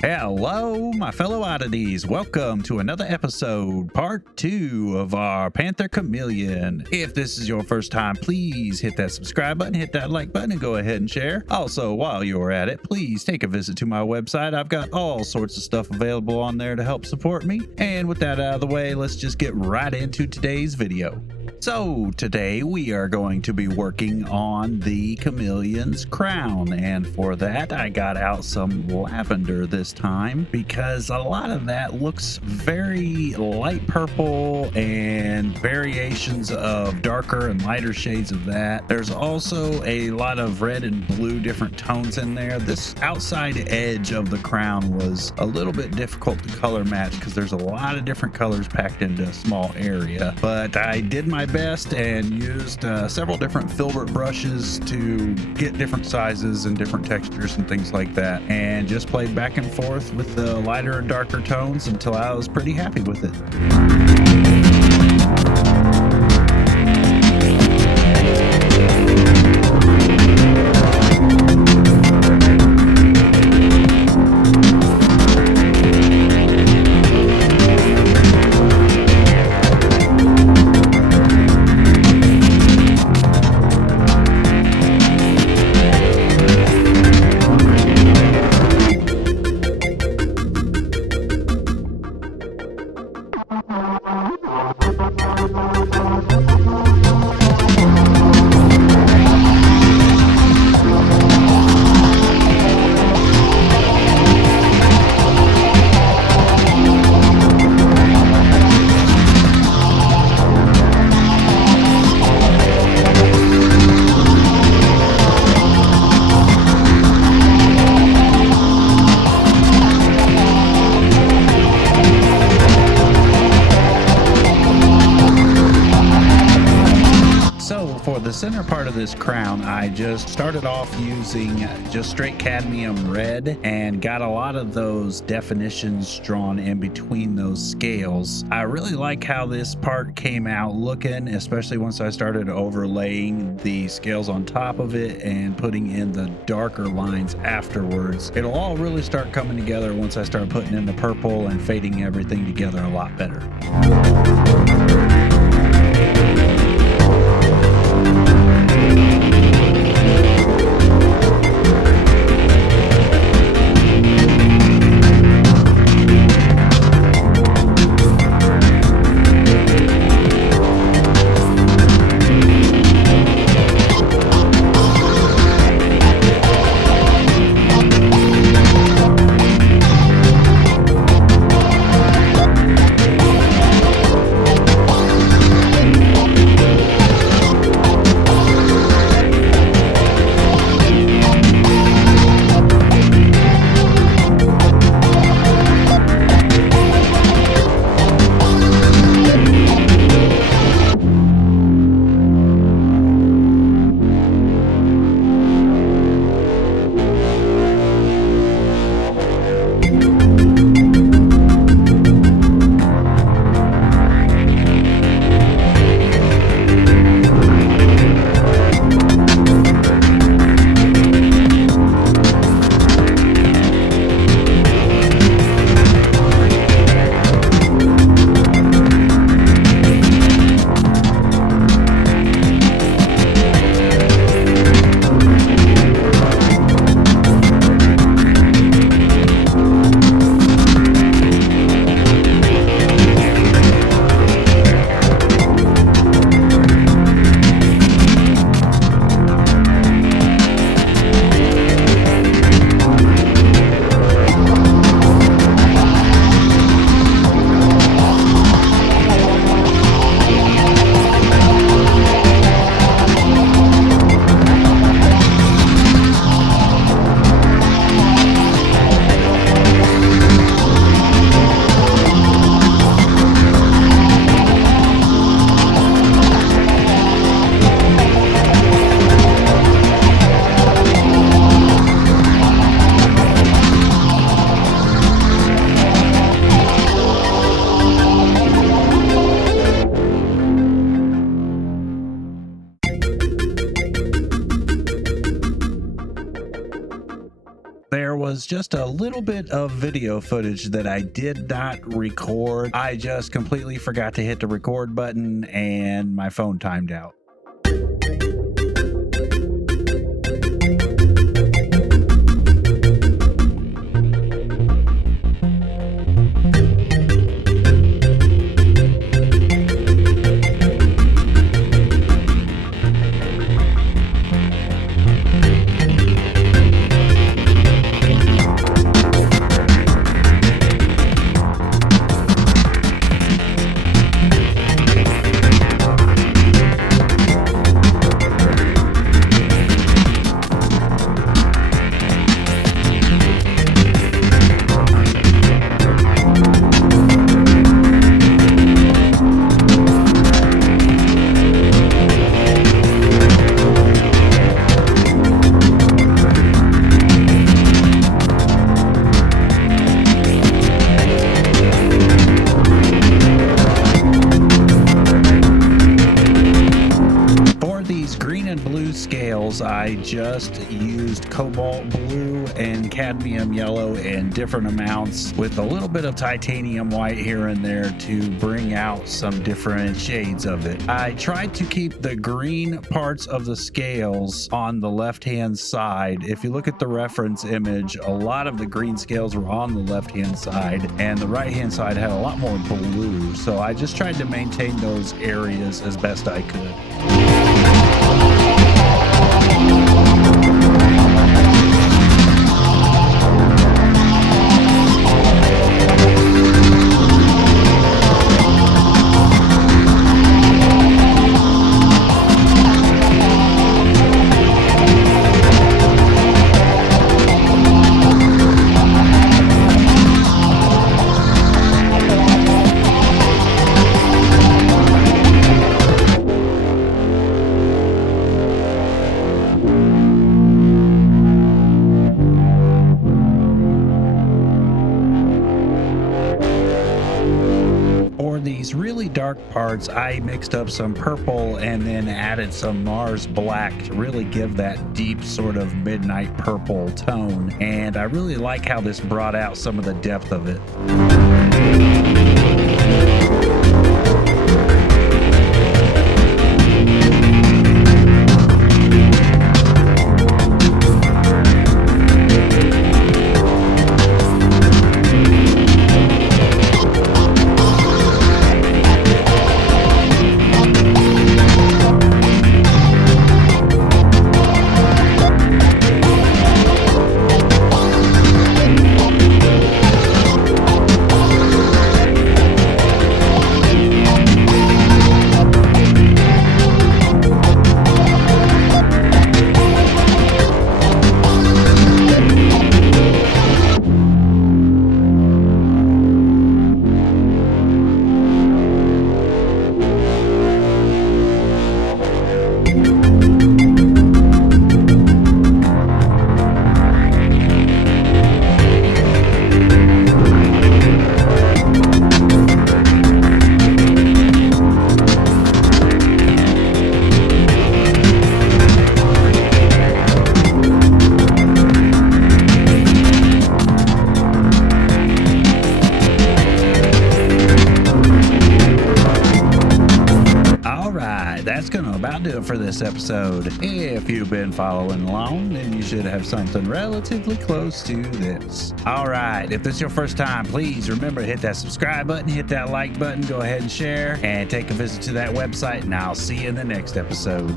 Hello, my fellow oddities. Welcome to another episode, part 2 of our Panther Chameleon. If this is your first time, please hit that subscribe button, hit that like button, and go ahead and share. Also, while you're at it, please take a visit to my website. I've got all sorts of stuff available on there to help support me. And with that out of the way, let's just get right into today's video. So today we are going to be working on the chameleon's crown, and for that I got out some lavender this time because a lot of that looks very light purple and variations of darker and lighter shades of that. There's also a lot of red and blue different tones in there. This outside edge of the crown was a little bit difficult to color match because there's a lot of different colors packed into a small area, but I did my best and used several different filbert brushes to get different sizes and different textures and things like that, and just played back and forth with the lighter and darker tones until I was pretty happy with it. For the center part of this crown, I just started off using just straight cadmium red and got a lot of those definitions drawn in between those scales. I really like how this part came out looking, especially once I started overlaying the scales on top of it and putting in the darker lines afterwards. It'll all really start coming together once I start putting in the purple and fading everything together a lot better. was just a little bit of video footage that I did not record. I just completely forgot to hit the record button and my phone timed out. Scales, I just used cobalt blue and cadmium yellow in different amounts with a little bit of titanium white here and there to bring out some different shades of it. I tried to keep the green parts of the scales on the left hand side. If you look at the reference image, a lot of the green scales were on the left hand side and the right hand side had a lot more blue, so I just tried to maintain those areas as best I could. These really dark parts, I mixed up some purple and then added some Mars black to really give that deep sort of midnight purple tone, and I really like how this brought out some of the depth of it. That's gonna about do it for this episode. If you've been following along, then you should have something relatively close to this. Alright, if this is your first time, please remember to hit that subscribe button, hit that like button, go ahead and share, and take a visit to that website, and I'll see you in the next episode.